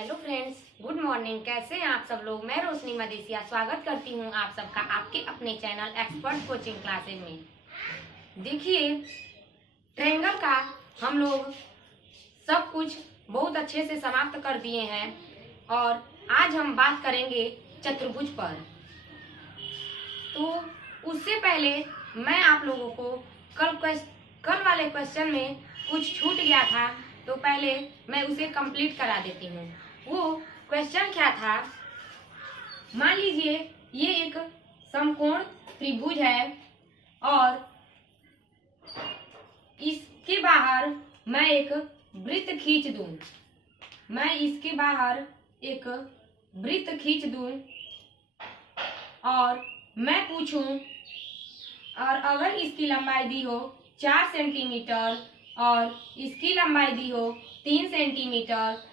Hello friends, good morning. कैसे हैं आप सब लोग। मैं रोशनी मदेसिया स्वागत करती हूं आप सबका आपके अपने चैनल एक्सपर्ट कोचिंग क्लासेज में। देखिए, ट्रायंगल का हम लोग सब कुछ बहुत अच्छे से समाप्त कर दिए हैं और आज हम बात करेंगे चतुर्भुज पर। तो उससे पहले मैं आप लोगों को कल वाले क्वेश्चन में कुछ छूट गया था, तो पहले मैं उसे कंप्लीट करा देती हूँ। वो क्वेश्चन क्या था, मान लीजिए ये एक समकोण त्रिभुज है और इसके बाहर मैं एक वृत्त खींच दूं। मैं इसके बाहर एक वृत्त खींच दूं और मैं पूछूं, और अगर इसकी लंबाई दी हो 4 सेंटीमीटर और इसकी लंबाई दी हो 3 सेंटीमीटर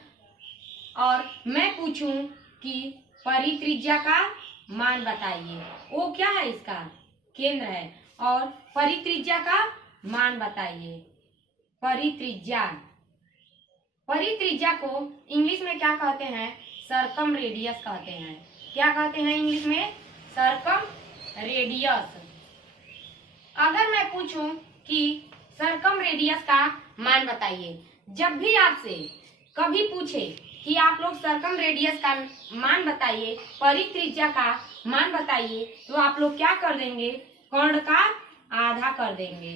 और मैं पूछूं कि परित्रिज्या का मान बताइए। वो क्या है, इसका केंद्र है, और परित्रिज्या का मान बताइए। परित्रिज्या को इंग्लिश में क्या कहते हैं, सर्कम रेडियस कहते हैं। क्या कहते हैं इंग्लिश में, सर्कम रेडियस। अगर मैं पूछूं कि सर्कम रेडियस का मान बताइए, जब भी आपसे कभी पूछे कि आप लोग सर्कम रेडियस का मान बताइए, परित्रिज्या का मान बताइए, तो आप लोग क्या कर देंगे, कर्ण का आधा कर देंगे।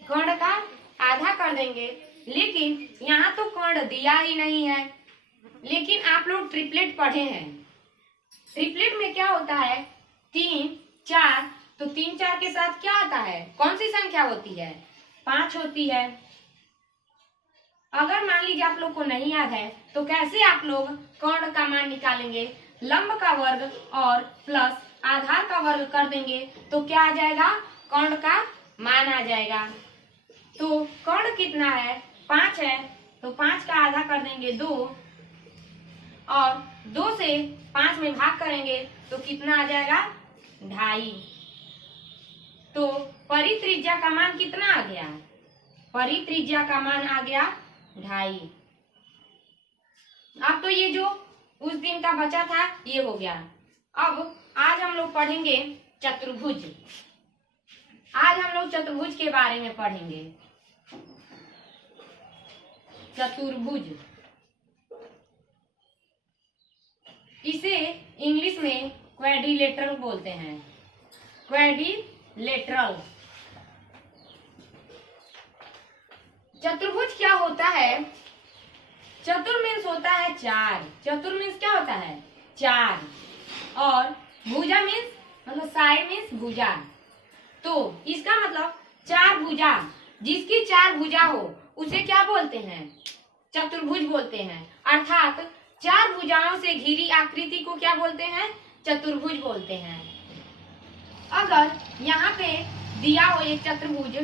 कर्ण का आधा कर देंगे। लेकिन यहाँ तो कर्ण दिया ही नहीं है। लेकिन आप लोग ट्रिपलेट पढ़े हैं। ट्रिपलेट में क्या होता है, 3, 4, तो 3, 4 के साथ क्या आता है, कौन सी संख्या होती है, 5 होती है। अगर मान लीजिए आप लोग को नहीं याद है, तो कैसे आप लोग कर्ण का मान निकालेंगे, लंब का वर्ग और प्लस आधार का वर्ग कर देंगे तो क्या आ जाएगा, कर्ण का मान आ जाएगा। तो कर्ण कितना है, 5 है, तो 5 का आधा कर देंगे 2 और 2 से 5 में भाग करेंगे तो कितना आ जाएगा, 2.5। तो परित्रिज्या का मान कितना आ गया, परित्रिज्या का मान आ गया 2.5। अब तो ये जो उस दिन का बचा था ये हो गया। अब आज हम लोग पढ़ेंगे चतुर्भुज। आज हम लोग चतुर्भुज के बारे में पढ़ेंगे। चतुर्भुज, इसे इंग्लिश में क्वाड्रिलेटरल बोलते हैं। क्वाड्रिलेटरल। चतुर्भुज क्या होता है, चतुर मीन्स होता है 4। चतुर मीन्स क्या होता है, 4, और भुजा मीन्स मतलब साइड मीन्स भुजा। तो इसका मतलब 4 भुजा, जिसकी 4 भुजा हो उसे क्या बोलते हैं, चतुर्भुज बोलते हैं। अर्थात 4 भुजाओं से घिरी आकृति को क्या बोलते हैं, चतुर्भुज बोलते हैं। अगर यहाँ पे दिया हो एक चतुर्भुज,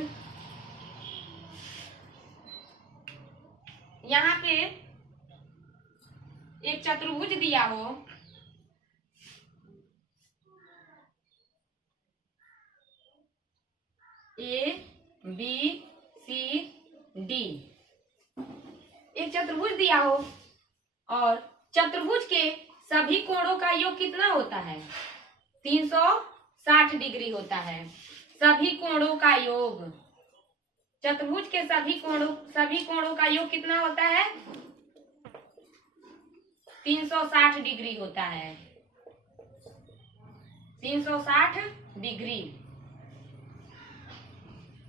यहाँ पे एक चतुर्भुज दिया हो, A B C D, एक चतुर्भुज दिया हो और चतुर्भुज के सभी कोणों का योग कितना होता है, 360 डिग्री होता है। सभी कोणों का योग, चतुर्भुज के सभी कोणों का योग कितना होता है, 360 डिग्री होता है। 360 डिग्री।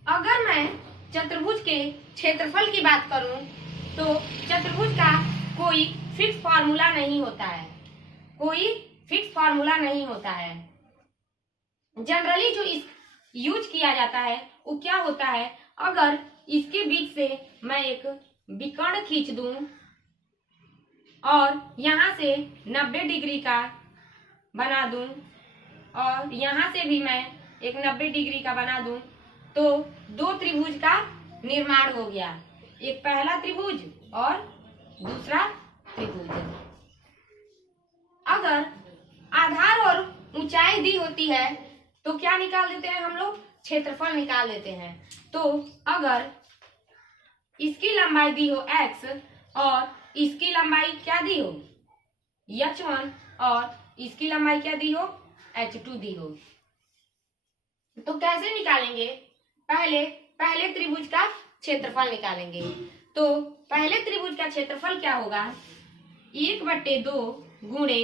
अगर मैं चतुर्भुज के क्षेत्रफल की बात करूं तो चतुर्भुज का कोई फिक्स फार्मूला नहीं होता है। कोई फिक्स फार्मूला नहीं होता है। जनरली जो इस यूज किया जाता है वो क्या होता है, अगर इसके बीच से मैं एक विकर्ण खींच दूं और यहाँ से 90 डिग्री का बना दूं और यहाँ से भी मैं एक 90 डिग्री का बना दूं, तो 2 त्रिभुज का निर्माण हो गया। एक पहला त्रिभुज और दूसरा त्रिभुज। अगर आधार और ऊंचाई दी होती है तो क्या निकाल देते हैं हम लोग, क्षेत्रफल निकाल लेते हैं। तो अगर इसकी लंबाई दी हो x और इसकी लंबाई क्या दी हो h1 और इसकी लंबाई क्या दी हो h2 दी हो। तो कैसे निकालेंगे? पहले त्रिभुज का क्षेत्रफल निकालेंगे। तो पहले त्रिभुज का क्षेत्रफल क्या होगा? 1/2 गुणे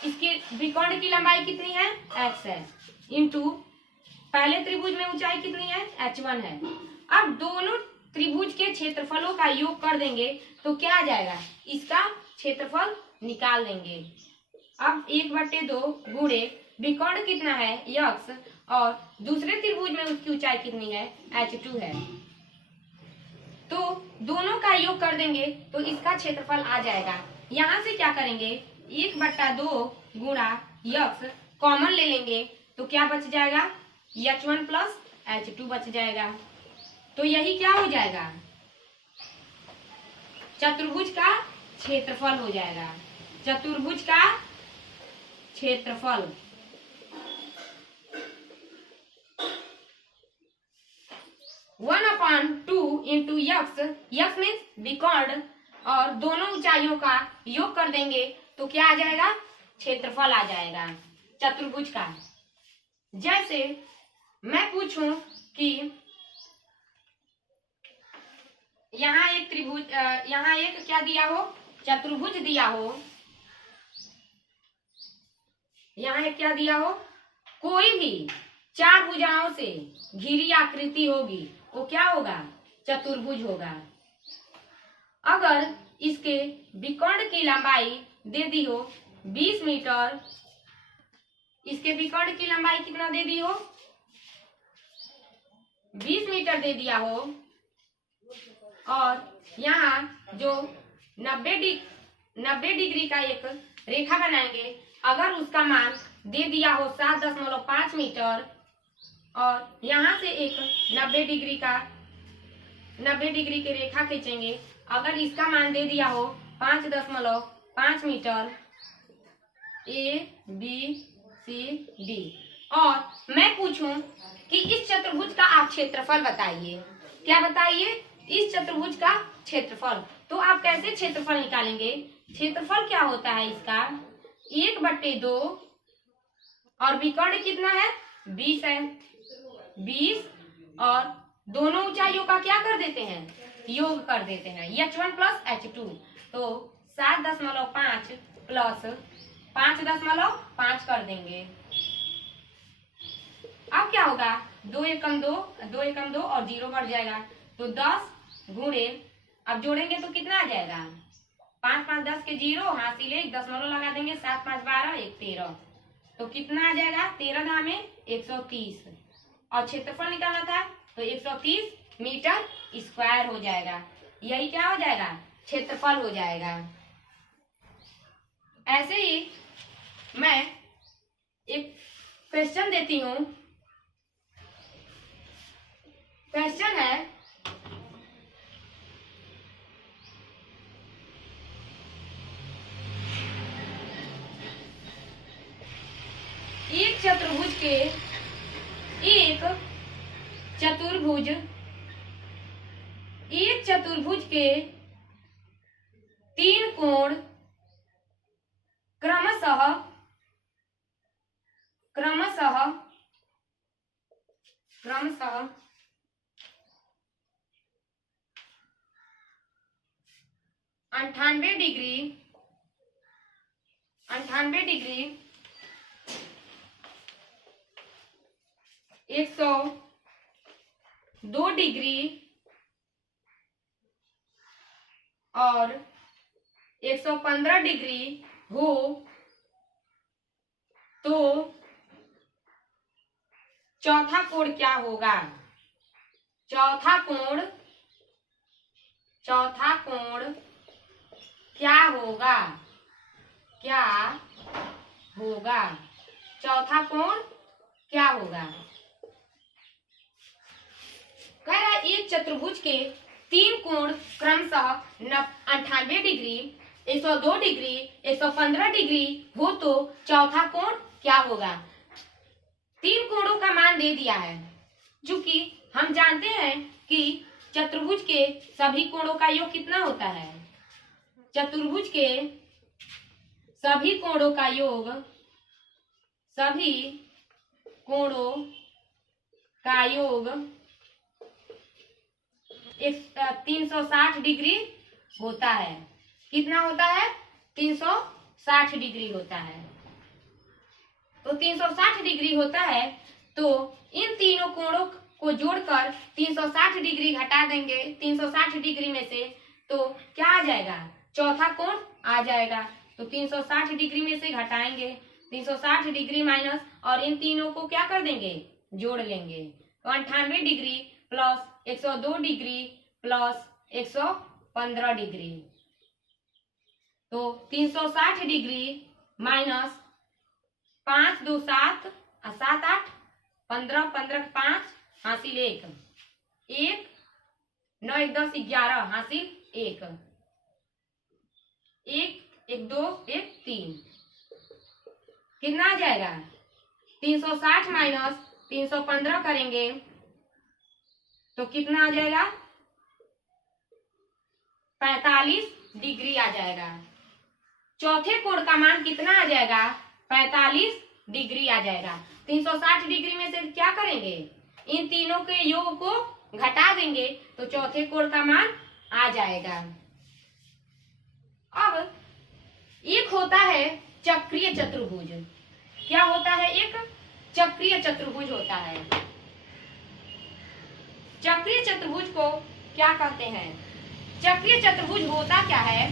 इसके विकर्ण की लंबाई कितनी है x है, इंटू पहले त्रिभुज में ऊंचाई कितनी है h1 है। अब दोनों त्रिभुज के क्षेत्रफलों का योग कर देंगे तो क्या आ जाएगा? इसका क्षेत्रफल निकाल देंगे। अब 1/2 गुणे विकर्ण कितना है x और दूसरे त्रिभुज में उसकी ऊंचाई कितनी है h2 है, तो दोनों का योग कर देंगे तो इसका क्षेत्रफल आ जाएगा। यहाँ से क्या करेंगे? 1/2 गुणा x कॉमन ले लेंगे तो क्या बच जाएगा? h1 प्लस h2 बच जाएगा। तो यही क्या हो जाएगा? चतुर्भुज का क्षेत्रफल हो जाएगा। चतुर्भुज का क्षेत्रफल 1/2 इंटू x मीन्स विकर्ण और दोनों ऊंचाइयों का योग कर देंगे तो क्या आ जाएगा? क्षेत्रफल आ जाएगा चतुर्भुज का। जैसे मैं पूछूं कि यहाँ एक त्रिभुज, यहाँ एक क्या दिया हो? चतुर्भुज दिया हो। यहाँ एक क्या दिया हो? कोई भी 4 भुजाओं से घिरी आकृति होगी, वो क्या होगा? चतुर्भुज होगा। अगर इसके विकर्ण की लंबाई दे दी हो 20 मीटर, इसके विकर्ण की लंबाई कितना दे दी हो? 20 मीटर दे दिया हो, और यहाँ जो 90 डिग्री का एक रेखा बनाएंगे, अगर उसका मान दे दिया हो 7.5 मीटर और यहाँ से एक 90 डिग्री की रेखा खींचेंगे, अगर इसका मान दे दिया हो 5.5 मीटर ABCD, और मैं पूछूं कि इस चतुर्भुज का आप क्षेत्रफल बताइए। क्या बताइए? इस चतुर्भुज का क्षेत्रफल। तो आप कैसे क्षेत्रफल निकालेंगे? क्षेत्रफल क्या होता है इसका? 1/2 और विकर्ण कितना है? 20 है। 20 और दोनों ऊंचाइयों का क्या कर देते हैं? योग कर देते हैं, h1 प्लस h2। तो 7.5 प्लस 5.5 कर देंगे। अब क्या होगा? 2 एकम 2 और 0 बढ़ जाएगा, तो 10 गुणे, अब जोड़ेंगे तो कितना आ जाएगा? 5 5 10 के 0, हासिल 1 दशमलव लगा देंगे, 7 5 12 1 13, तो कितना आ जाएगा? 13 दाम में 130, और क्षेत्रफल निकालना था तो 130 मीटर स्क्वायर हो जाएगा। यही क्या हो जाएगा? क्षेत्रफल हो जाएगा। ऐसे ही मैं एक क्वेश्चन देती हूँ। क्वेश्चन है, एक चतुर्भुज के 3 कोण क्रमशः 98 डिग्री 102 डिग्री और 115 डिग्री हो तो चौथा कोण क्या होगा? चौथा कोण क्या होगा? चौथा कोण क्या होगा? कह रहा है एक चतुर्भुज के 3 कोण क्रमशः 98 डिग्री 102 डिग्री 115 डिग्री हो तो चौथा कोण क्या होगा? 3 कोणों का मान दे दिया है। चूंकि हम जानते हैं कि चतुर्भुज के सभी कोणों का योग कितना होता है? चतुर्भुज के सभी कोणों का योग, सभी कोणों का योग 360 डिग्री होता है। कितना होता है? 360 डिग्री होता है। तो 360 डिग्री होता है, तो इन तीनों कोणों को जोड़कर 360 डिग्री घटा देंगे 360 डिग्री में से, तो क्या आ जाएगा? चौथा कोण आ जाएगा। तो 360 डिग्री में से घटाएंगे 360 डिग्री माइनस, और इन तीनों को क्या कर देंगे? जोड़ लेंगे। तो 98 degree plus 102 degree plus 115 degree, तो 360 डिग्री माइनस 5 2 7 7 8 15 15 5 हासिल 1 1 9 1 10 11 हासिल 1 1 1 2 1 3। कितना आ जाएगा? 360 माइनस 315 करेंगे तो कितना आ जाएगा? 45 डिग्री आ जाएगा। चौथे कोण का मान कितना आ जाएगा? 45 डिग्री आ जाएगा। 360 डिग्री में से क्या करेंगे? इन तीनों के योग को घटा देंगे तो चौथे कोण का मान आ जाएगा। अब एक होता है चक्रीय चतुर्भुज। क्या होता है? एक चक्रीय चतुर्भुज होता है। चक्रीय चतुर्भुज को क्या कहते हैं? चक्रीय चतुर्भुज होता क्या है?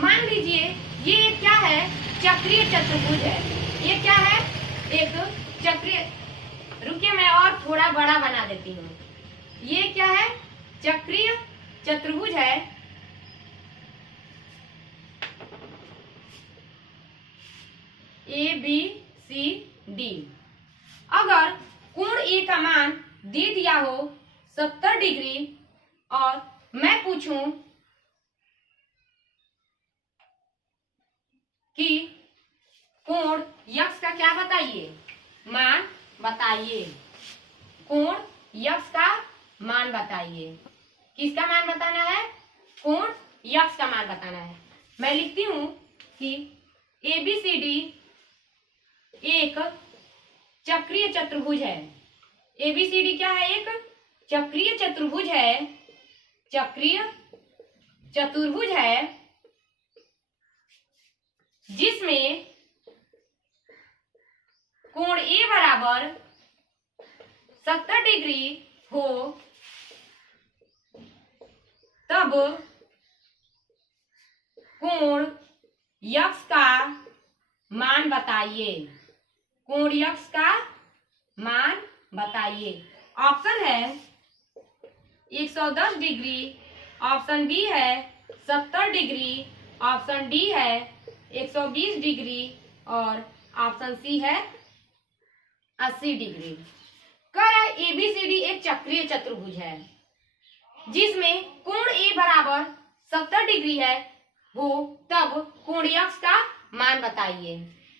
मान लीजिए ये क्या है? चक्रीय चतुर्भुज है। ये क्या है? एक चक्रीय, रुकिए मैं और थोड़ा बड़ा बना देती हूँ। ये क्या है? चक्रीय चतुर्भुज है। ABCD। अगर कोण ए का मान दे दिया हो 70 डिग्री और मैं पूछूं कि कोण यक्स का क्या बताइए? मान बताइए। कोण यक्स का मान बताइए। किसका मान बताना है? कोण यक्स का मान बताना है। मैं लिखती हूं कि ABCD एक चक्रीय चतुर्भुज है। ABCD क्या है? एक चक्रीय चतुर्भुज है। चक्रीय चतुर्भुज है जिसमें कोण ए बराबर 70 डिग्री हो, तब कोण यक्स का मान बताइए। कोण यक्स का मान बताइए। ऑप्शन है 110 डिग्री, ऑप्शन बी है 70 डिग्री, ऑप्शन डी है 120 डिग्री और ऑप्शन सी है 80 डिग्री। कह रहा है ABCD एक चक्रीय चतुर्भुज है जिसमें कोण ए बराबर 70 डिग्री है हो, तब कोण यक्स का मान बताइए।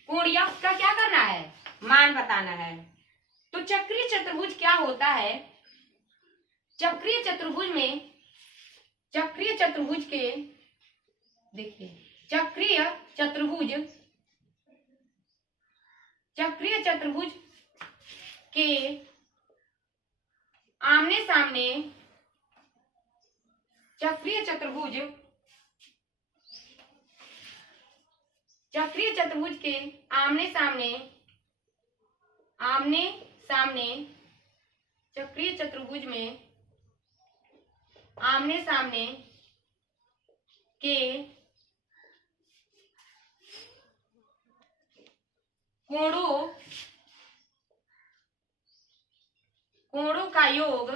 कोण यक्स का क्या करना है? मान बताना है। तो चक्रीय चतुर्भुज क्या होता है? चक्रीय चतुर्भुज में, चक्रीय चतुर्भुज के, देखिए चक्रीय चतुर्भुज, चक्रीय चतुर्भुज के आमने सामने, चक्रीय चतुर्भुज, चक्रीय चतुर्भुज के आमने सामने, आमने सामने, चक्रीय चतुर्भुज में आमने सामने के कोणों, कोणों का योग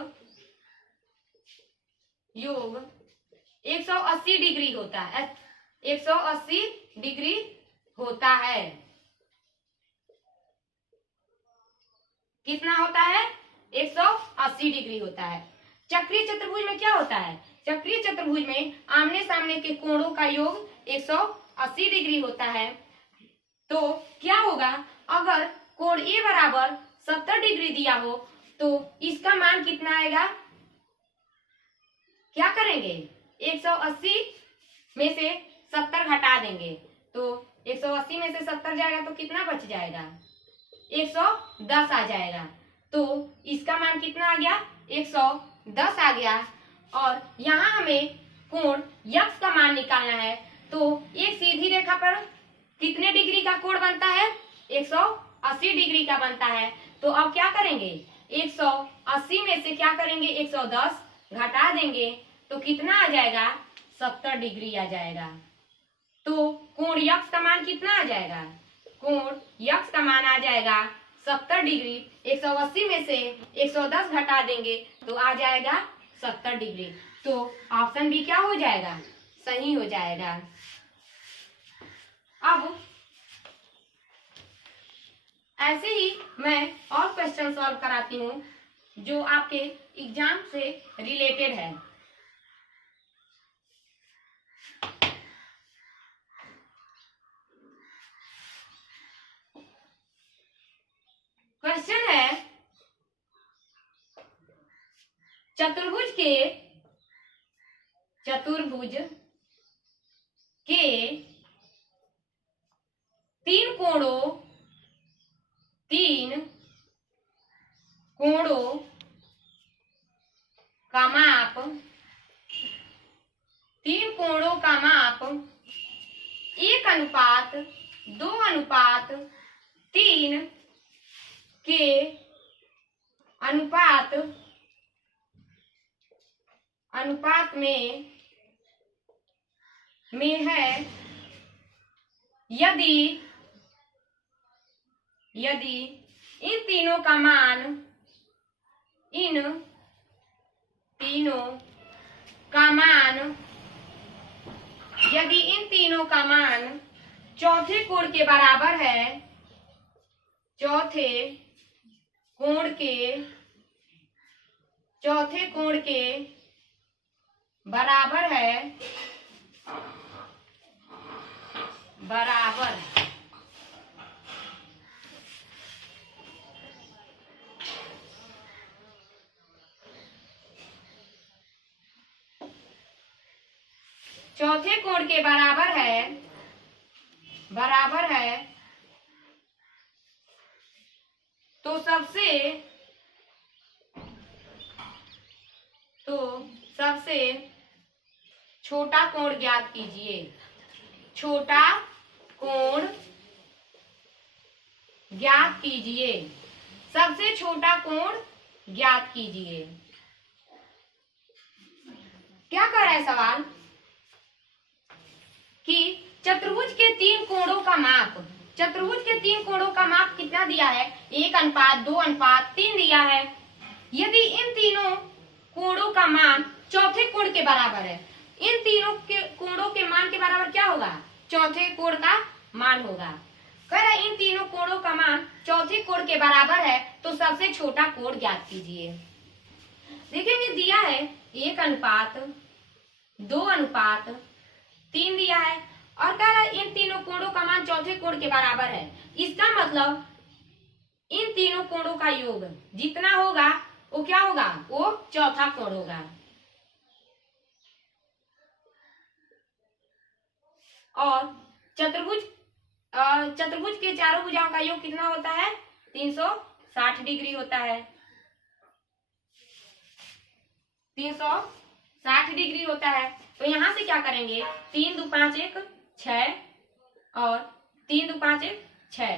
180 डिग्री होता है। 180 डिग्री होता है। कितना होता है? 180 डिग्री होता है। चक्रीय चतुर्भुज में क्या होता है? चक्रीय चतुर्भुज में आमने सामने के कोणों का योग 180 डिग्री होता है। तो क्या होगा? अगर कोण ए बराबर 70 डिग्री दिया हो तो इसका मान कितना आएगा? करेंगे, 180 में से 70 घटा देंगे, तो 180 में से 70 जाएगा तो कितना बच जाएगा, 110 आ जाएगा। तो इसका मान कितना आ गया, 110 आ गया। और यहाँ हमें कोण यक्स का मान निकालना है, तो एक सीधी रेखा पर कितने डिग्री का कोण बनता है, 180 डिग्री का बनता है। तो अब क्या करेंगे, 180 में से क्या करेंगे, 110 घटा देंगे, तो कितना आ जाएगा, 70 डिग्री आ जाएगा। तो कोण यक्स का मान कितना आ जाएगा, कोण यक्स का मान आ जाएगा 70 डिग्री। 180 में से 110 घटा देंगे तो आ जाएगा 70 डिग्री। तो ऑप्शन बी क्या हो जाएगा, सही हो जाएगा। अब ऐसे ही मैं और क्वेश्चन सॉल्व कराती हूँ जो आपके एग्जाम से रिलेटेड है। क्वेश्चन है, चतुर्भुज के तीन कोणों का माप 1:2:3 के अनुपात में है। यदि इन तीनों का मान चौथे कोण के बराबर है, चौथे कोण के बराबर है, चौथे कोण के बराबर है, तो सबसे छोटा कोण ज्ञात कीजिए। छोटा कोण ज्ञात कीजिए, सबसे छोटा कोण ज्ञात कीजिए। क्या कर रहा है सवाल कि चतुर्भुज के तीन कोणों का माप कितना दिया है, 1:2:3 दिया है। यदि इन तीनों कोणों का मान चौथे कोण के बराबर है, इन तीनों के कोणों के मान के बराबर क्या होगा, चौथे कोण का मान होगा। कह रहा है इन तीनों कोणों का मान चौथे कोण के बराबर है, तो सबसे छोटा कोण ज्ञात कीजिए। देखेंगे दिया है 1:2:3 दिया है और कह रहा है इन तीनों कोणों का मान चौथे कोण के बराबर है। इसका मतलब इन तीनों कोणों का योग जितना होगा वो क्या होगा, वो चौथा कोण होगा। और चतुर्भुज के चारों भुजाओं का योग कितना होता है, 360 डिग्री होता है, 360 डिग्री होता है। तो यहां से क्या करेंगे, 3 2 5 1 6 और 3 2 5 1 6,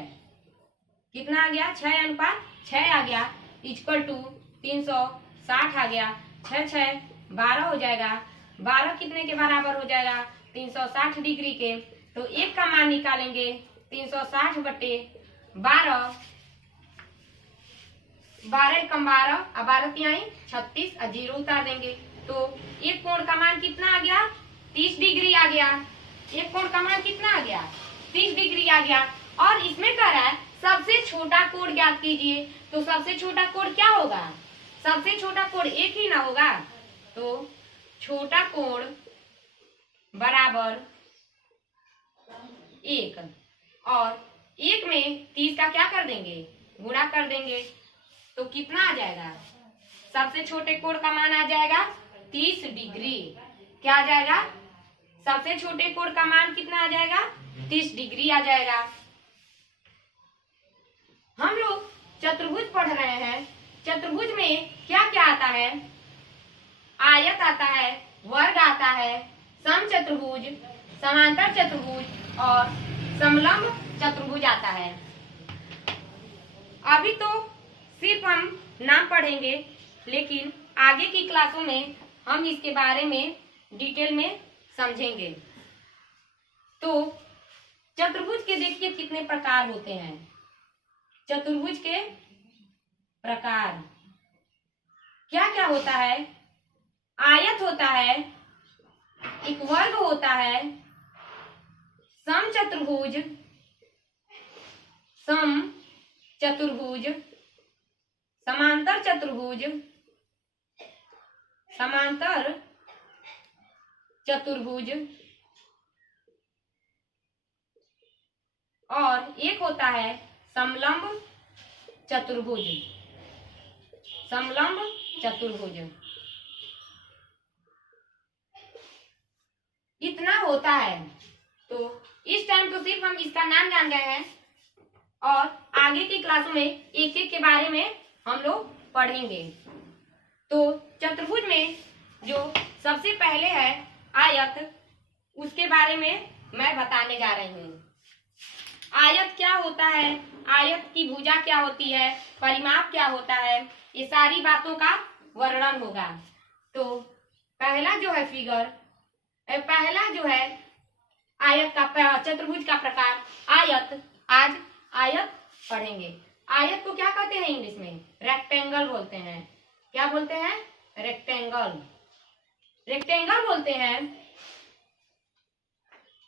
कितना आ गया, 6:6 आ गया, इक्वल टू 360 आ गया, 6 6 12 हो जाएगा। 12 कितने के बराबर हो जाएगा, 360 डिग्री के। तो एक का मान निकालेंगे, 360 बटे 12, 12 कम 12 और 12 तिहाई 36 और 0 उतार देंगे। तो एक कोण का मान कितना आ गया, 30 डिग्री आ गया। एक कोण का मान कितना आ गया, 30 डिग्री आ गया। और इसमें कह रहा है सबसे छोटा कोण ज्ञात कीजिए। तो सबसे छोटा कोण क्या होगा, सबसे छोटा कोण एक ही ना होगा। तो छोटा कोण बराबर 1 और 1 में 30 का क्या कर देंगे, गुणा कर देंगे। तो कितना आ जाएगा, सबसे छोटे कोण का मान आ जाएगा 30 डिग्री। क्या आ जाएगा, सबसे छोटे कोण का मान कितना आ जाएगा, 30 डिग्री आ जाएगा। हम लोग चतुर्भुज पढ़ रहे हैं, चतुर्भुज में क्या क्या आता है, आयत आता है, वर्ग आता है, समचतुर्भुज, समांतर चतुर्भुज और समलंब चतुर्भुज आता है। अभी तो सिर्फ हम नाम पढ़ेंगे, लेकिन आगे की क्लासों में हम इसके बारे में डिटेल में समझेंगे। तो चतुर्भुज के देखिए कितने प्रकार होते हैं। चतुर्भुज के प्रकार क्या क्या होता है, आयत होता है, एक वर्ग होता है, समचतुर्भुज, सम चतुर्भुज, समांतर चतुर्भुज, समांतर चतुर्भुज और एक होता है समलंब चतुर्भुज, समलंब चतुर्भुज। इतना होता है। तो इस टाइम तो सिर्फ हम इसका नाम जान गए हैं और आगे की क्लासों में एक एक के बारे में हम लोग पढ़ेंगे। तो चतुर्भुज में जो सबसे पहले है आयत, उसके बारे में मैं बताने जा रही हूँ। आयत क्या होता है, आयत की भुजा क्या होती है, परिमाप क्या होता है, ये सारी बातों का वर्णन होगा। तो पहला जो है फिगर, पहला जो है आयत का, चतुर्भुज का प्रकार आयत, आज आयत पढ़ेंगे। आयत को क्या कहते हैं इंग्लिश में, रेक्टेंगल बोलते हैं। क्या बोलते हैं, रेक्टेंगल, रेक्टेंगल बोलते हैं।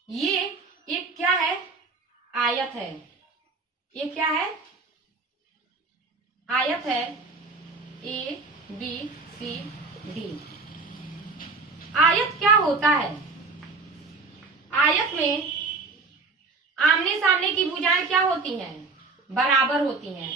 ये एक क्या है, आयत है। ये क्या है, आयत है, A B C D। आयत क्या होता है, आयत में आमने सामने की भुजाएं क्या होती हैं, बराबर होती हैं।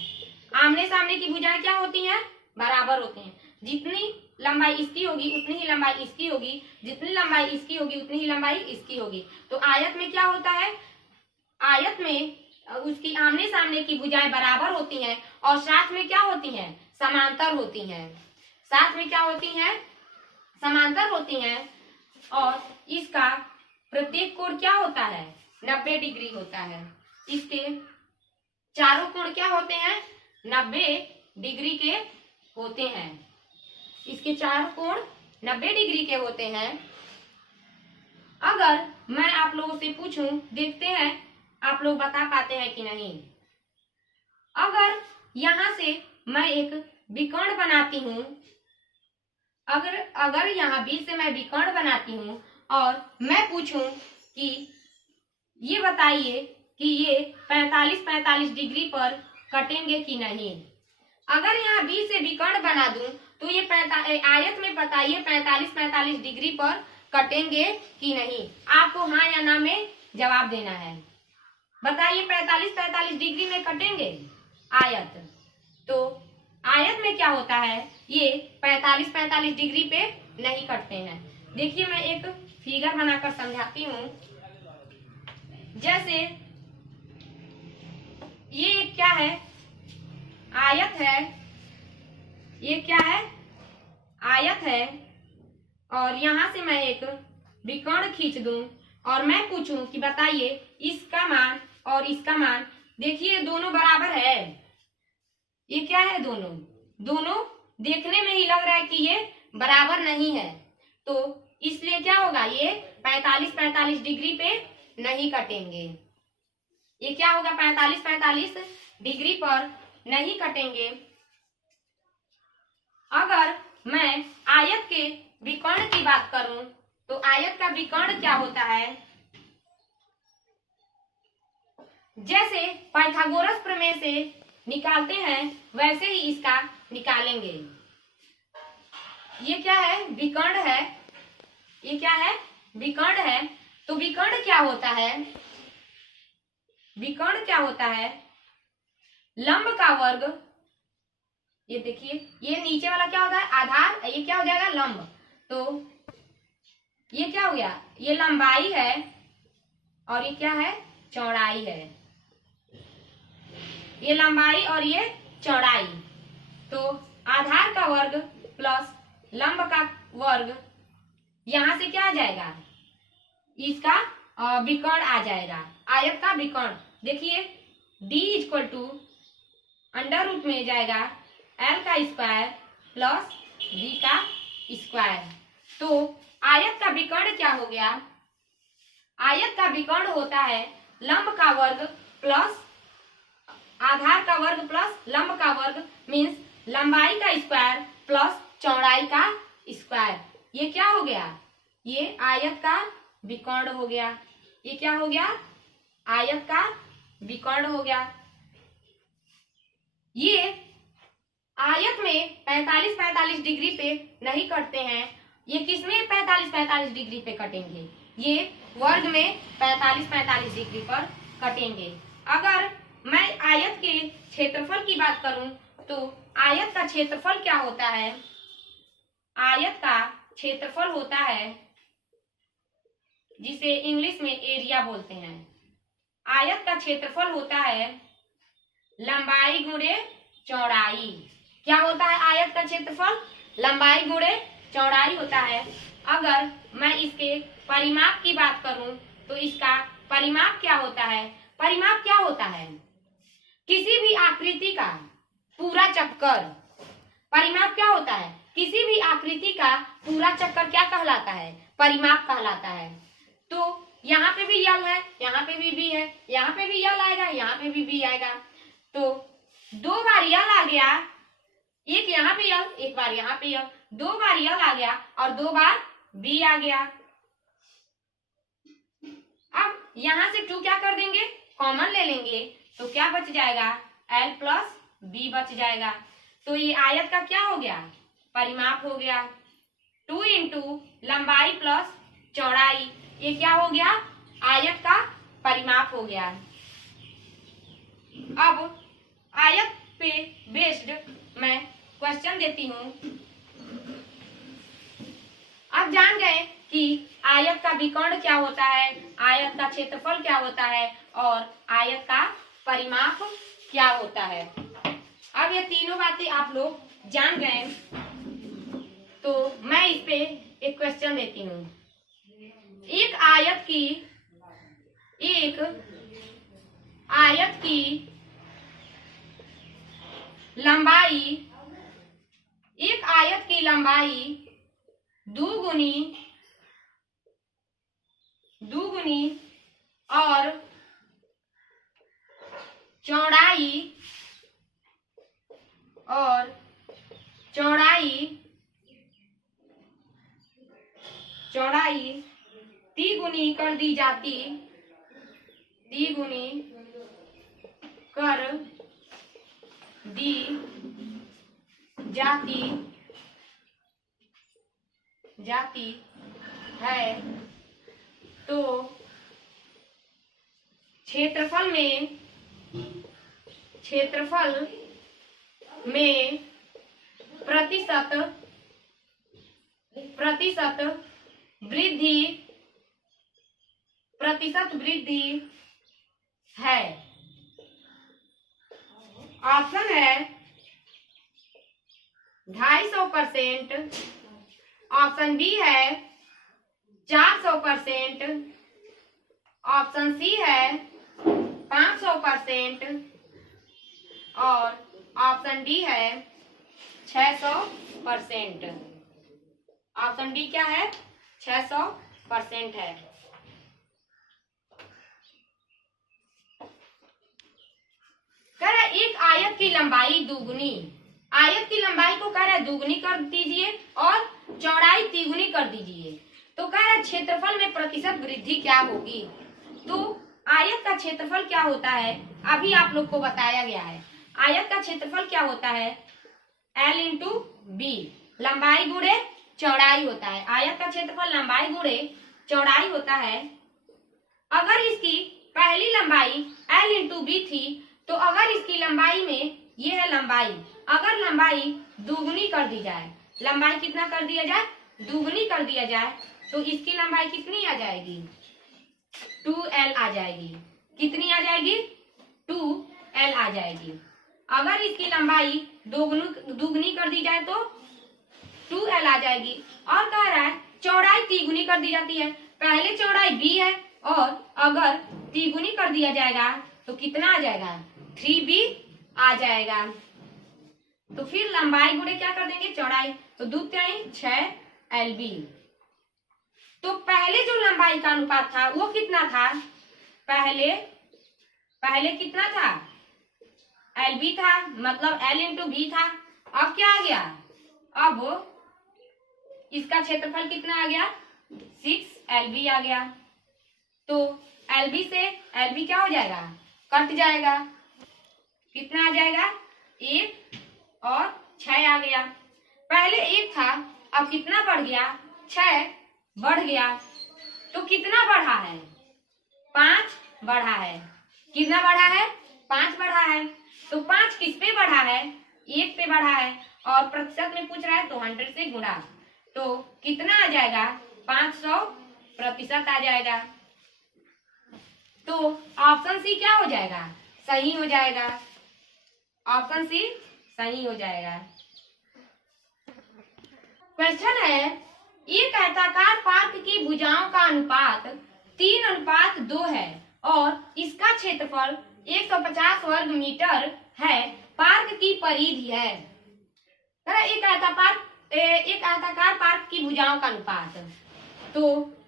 आमने सामने की भुजाएं क्या होती हैं, बराबर होती हैं। जितनी लंबाई इसकी होगी उतनी ही लंबाई इसकी होगी, जितनी लंबाई इसकी होगी उतनी ही लंबाई इसकी होगी। तो आयत में क्या होता है, आयत में उसकी आमने सामने की भुजाएं बराबर होती हैं और साथ में क्या होती हैं, समांतर होती हैं। साथ में क्या होती हैं, समांतर होती हैं। और इसका प्रत्येक कोण क्या होता है, 90 डिग्री होता है। इसके चारों कोण क्या होते हैं, 90 डिग्री के होते हैं। इसके चारों कोण 90 डिग्री के होते हैं। अगर मैं आप लोगों से पूछूं, देखते हैं आप लोग बता पाते हैं कि नहीं। अगर यहां से मैं एक विकर्ण बनाती हूं, अगर यहाँ बीच से मैं विकर्ण बनाती हूँ और मैं पूछूं कि ये बताइए कि ये 45-45 डिग्री पर कटेंगे कि नहीं। अगर यहाँ बीच से विकर्ण बना दूं तो ये आयत में बताइए 45-45 डिग्री पर कटेंगे कि नहीं। आपको हाँ या ना में जवाब देना है। बताइए 45-45 डिग्री में कटेंगे आयत। तो आयत में क्या होता है, ये 45-45 डिग्री पे नहीं कटते हैं। देखिए मैं एक फिगर बनाकर समझाती हूँ। जैसे ये क्या है, आयत है, ये क्या है, आयत है। और यहां से मैं एक विकर्ण खींच दूं और मैं पूछूं कि बताइए इसका मान और इसका मान। देखिए दोनों बराबर है। ये क्या है, दोनों देखने में ही लग रहा है कि ये बराबर नहीं है। तो इसलिए क्या होगा, ये 45-45 डिग्री पे नहीं कटेंगे। ये क्या होगा, 45-45 डिग्री पर नहीं कटेंगे। अगर मैं आयत के विकर्ण की बात करूं तो आयत का विकर्ण क्या होता है, जैसे पाइथागोरस प्रमेय से निकालते हैं वैसे ही इसका निकालेंगे। ये क्या है, विकर्ण है। ये क्या है, विकर्ण है। तो विकर्ण क्या होता है, विकर्ण क्या होता है, लंब का वर्ग। ये देखिए ये नीचे वाला क्या होता है, आधार, ये क्या हो जाएगा, लंब। तो ये क्या हो गया, ये लंबाई है और ये क्या है, चौड़ाई है। ये लंबाई और ये चौड़ाई, तो आधार का वर्ग प्लस लंब का वर्ग, यहां से क्या आ जाएगा, इसका विकर्ण आ जाएगा, आयत का विकर्ण। देखिए d equal to under root में जाएगा l का स्क्वायर प्लस b का स्क्वायर। तो आयत का विकर्ण क्या हो गया, आयत का विकर्ण होता है लंब का वर्ग प्लस आधार का वर्ग प्लस लंब का वर्ग, मीन्स लंबाई का स्क्वायर प्लस चौड़ाई का स्क्वायर। ये क्या हो गया, ये आयत का विकर्ण हो गया। ये क्या हो गया, आयत का विकर्ण हो गया। ये आयत में 45-45 डिग्री पे नहीं कटते हैं, ये किसमें 45-45 डिग्री पे कटेंगे, ये वर्ग में 45-45 डिग्री पर कटेंगे। अगर मैं आयत के क्षेत्रफल की बात करूं तो आयत का क्षेत्रफल क्या होता है, आयत का क्षेत्रफल होता है जिसे इंग्लिश में एरिया बोलते हैं। आयत का क्षेत्रफल होता है लंबाई गुणे चौड़ाई। क्या होता है आयत का क्षेत्रफल, लंबाई गुणे चौड़ाई होता है। अगर मैं इसके परिमाप की बात करूं तो इसका परिमाप क्या होता है, परिमाप क्या होता है, किसी भी आकृति का पूरा चक्कर, परिमाप क्या होता है, किसी भी आकृति का पूरा चक्कर क्या कहलाता है, परिमाप कहलाता है। तो यहाँ पे भी यल है, यहाँ पे भी बी है, यहाँ पे भी यल आएगा, यहाँ पे भी बी आएगा। तो 2 बार यल आ गया, एक यहाँ पे यल, एक बार यहाँ पे यल, 2 बार यल आ गया और 2 बार बी आ गया। अब यहाँ से 2 क्या कर देंगे, कॉमन ले लेंगे, तो क्या बच जाएगा, l प्लस बी बच जाएगा। तो ये आयत का क्या हो गया, परिमाप हो गया। 2 इंटू लंबाई प्लस चौड़ाई, ये क्या हो गया, आयत का परिमाप हो गया। अब आयत पे बेस्ड मैं क्वेश्चन देती हूँ। अब जान गए कि आयत का विकर्ण क्या होता है, आयत का क्षेत्रफल क्या होता है और आयत का परिमाप क्या होता है। अब ये तीनों बातें आप लोग जान गए, तो मैं इस पे एक क्वेश्चन देती हूँ। एक आयत की लंबाई, एक आयत की लंबाई दुगुनी और चौड़ाई तिगुनी कर दी जाती, तिगुनी कर दी जाती है, तो क्षेत्रफल में प्रतिशत वृद्धि है। ऑप्शन है 250%, ऑप्शन बी है 400%, ऑप्शन सी है 500% और ऑप्शन डी है 600%। ऑप्शन डी क्या है, 600% है। कह रहा है एक आयत की लंबाई दुगुनी, आयत की लंबाई को कह रहा है दुगुनी कर दीजिए और चौड़ाई तिगुनी कर दीजिए, तो कह रहा है क्षेत्रफल में प्रतिशत वृद्धि क्या होगी। तो आयत का क्षेत्रफल क्या होता है, अभी आप लोग को बताया गया है। आयत का क्षेत्रफल क्या होता है, L इंटू बी, लंबाई गुणे चौड़ाई होता है। आयत का क्षेत्रफल लंबाई गुणे चौड़ाई होता है। अगर इसकी पहली लंबाई L इंटू बी थी, तो अगर इसकी लंबाई में, ये है लंबाई, अगर लंबाई दुगुनी कर दी जाए, लंबाई कितना कर दिया जाए, दुगुनी कर दिया जाए, तो इसकी लंबाई कितनी आ जाएगी? 2l आ जाएगी। कितनी आ जाएगी? 2l आ जाएगी। अगर इसकी लंबाई दुगनी कर दी जाए तो 2l आ जाएगी। और कह रहा है चौड़ाई तिगुनी कर दी जाती है। पहले चौड़ाई b है और अगर तिगुनी कर दिया जाएगा तो कितना आ जाएगा? 3b आ जाएगा। तो फिर लंबाई गुणे क्या कर देंगे? चौड़ाई। तो 2 तिहाई 6lb। तो पहले जो लंबाई का अनुपात था वो कितना था? पहले कितना था? lb था, मतलब l इंटू b था। अब क्या आ गया? अब इसका क्षेत्रफल कितना आ गया? 6lb आ गया। तो lb से lb क्या हो जाएगा? कट जाएगा। कितना आ जाएगा? 1 और 6 आ गया। पहले 1 था, अब कितना बढ़ गया? 6 बढ़ गया। तो कितना बढ़ा है? 5 बढ़ा है। कितना बढ़ा है? 5 बढ़ा है। तो 5 किस पे बढ़ा है? 1 पे बढ़ा है। और प्रतिशत में पूछ रहा है तो 100 से गुणा। तो कितना आ जाएगा? 500% आ जाएगा। तो ऑप्शन सी क्या हो जाएगा? सही हो जाएगा। ऑप्शन सी सही हो जाएगा। क्वेश्चन है, एक आयताकार पार्क की भुजाओं का अनुपात 3:2 है और इसका क्षेत्रफल 150 वर्ग मीटर है। पार्क की परिधि है। एक आयताकार पार्क की भुजाओं का अनुपात। तो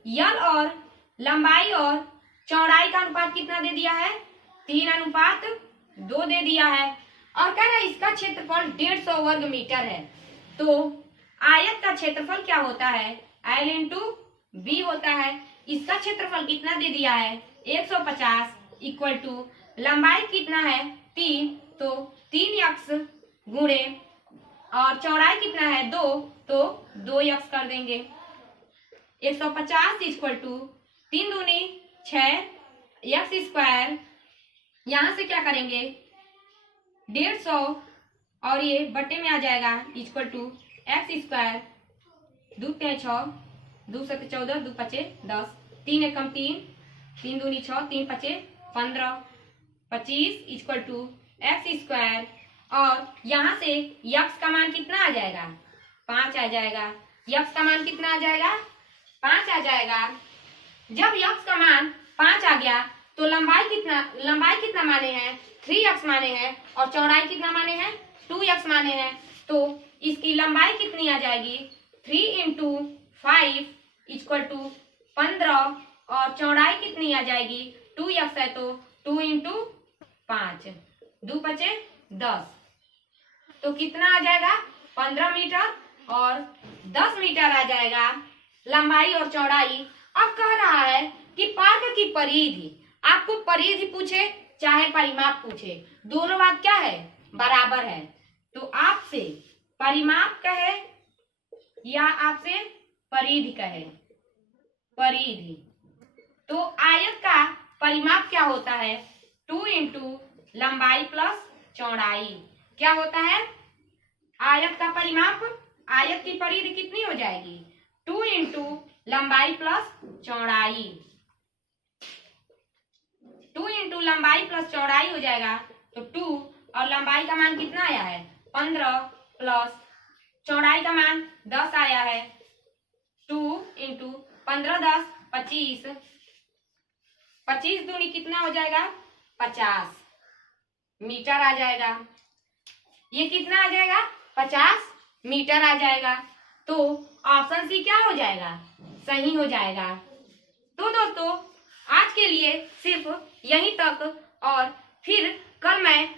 यल और लंबाई और चौड़ाई का अनुपात कितना दे दिया है? 3:2 दे दिया है। और कह रहा है इसका क्षेत्रफल 150 वर्ग मीटर है। तो आयत का क्षेत्रफल क्या होता है? l इंटू बी होता है। इसका क्षेत्रफल कितना दे दिया है? 150 इक्वल टू लंबाई कितना है? 3, तो 3x गुणे और चौड़ाई कितना है? 2, तो 2x कर देंगे। 150 इक्वल टू 3 दूनी 6 x स्क्वायर, यहाँ से क्या करेंगे? 150 और ये बटे में आ जाएगा इक्वल टू x स्क्वायर। 2 तिहाई 6, 2 सत्ते 14, 2 पचे 10, 3 एकम 3, 3 दूनी 6, 3 पचे 15, 25 इक्वल टू x स्क्वायर। और यहाँ से x का मान कितना आ जाएगा? 5 आ जाएगा। x का मान कितना आ जाएगा? 5 आ जाएगा। जब x का मान 5 आ गया तो लंबाई कितना माने हैं? 3x माने हैं। और चौड़ाई कितना माने हैं? 2x माने हैं। तो इसकी लंबाई कितनी आ जाएगी? 3 इंटू 5 इक्वल टू 15 और चौड़ाई कितनी आ जाएगी? 2x है तो 2 इंटू 5, 2 पचे 10, तो कितना आ जाएगा? 15 मीटर और 10 मीटर आ जाएगा लंबाई और चौड़ाई। अब कह रहा है कि पार्क की परिधि, आपको परिधि पूछे चाहे परिमाप पूछे, दोनों बात क्या है? बराबर है। तो आपसे परिमाप कहे या आपसे परिधि कहे? परिधि। तो आयत का परिमाप क्या होता है? 2 इंटू लंबाई प्लस चौड़ाई। क्या होता है? आयत का परिमाप, आयत की परिधि कितनी हो जाएगी? 2 इंटू लंबाई प्लस चौड़ाई। 2 इंटू लंबाई प्लस चौड़ाई हो जाएगा। तो 2 और लंबाई का मान कितना आया है? 15 प्लस चौड़ाई का मान 10 आया है। 2 इंटू 15 10 25, 25 दूनी कितना हो जाएगा? 50 मीटर आ जाएगा। ये कितना आ जाएगा? 50 मीटर आ जाएगा। तो ऑप्शन सी क्या हो जाएगा? सही हो जाएगा। तो दोस्तों आज के लिए सिर्फ यहीं तक, और फिर कल मैं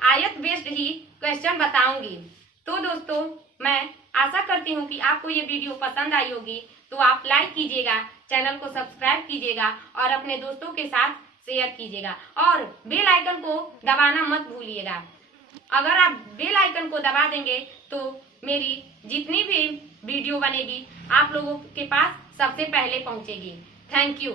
आयत बेस्ड ही क्वेश्चन बताऊंगी। तो दोस्तों मैं आशा करती हूँ कि आपको ये वीडियो पसंद आई होगी। तो आप लाइक कीजिएगा, चैनल को सब्सक्राइब कीजिएगा और अपने दोस्तों के साथ शेयर कीजिएगा और बेल आइकन को दबाना मत भूलिएगा। अगर आप बेल आइकन को दबा देंगे तो मेरी जितनी भी वीडियो बनेगी आप लोगों के पास सबसे पहले पहुंचेगी। Thank you.